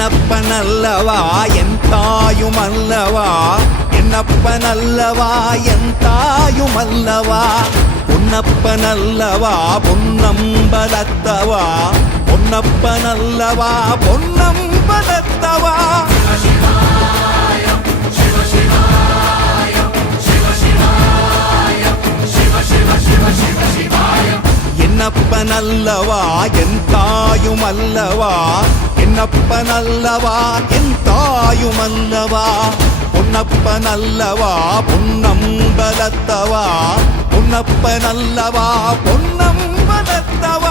என்னப்பனல்லவா என் தாயுமல்லவா, என்னப்பனல்லவா என் தாயுமல்லவா, பொன்னப்பனல்லவா பொன்னம்பலத்தவா, பொன்னப்பனல்லவா பொன்னம்பலத்தவா. என்னப்பனல்லவா என் தாயுமல்லவா, என்னப்பனல்லவா என் தாயுமல்லவா, பொன்னப்பனல்லவா பொன்னம்பலத்தவா, பொன்னப்பனல்லவா பொன்னம்பலத்தவா.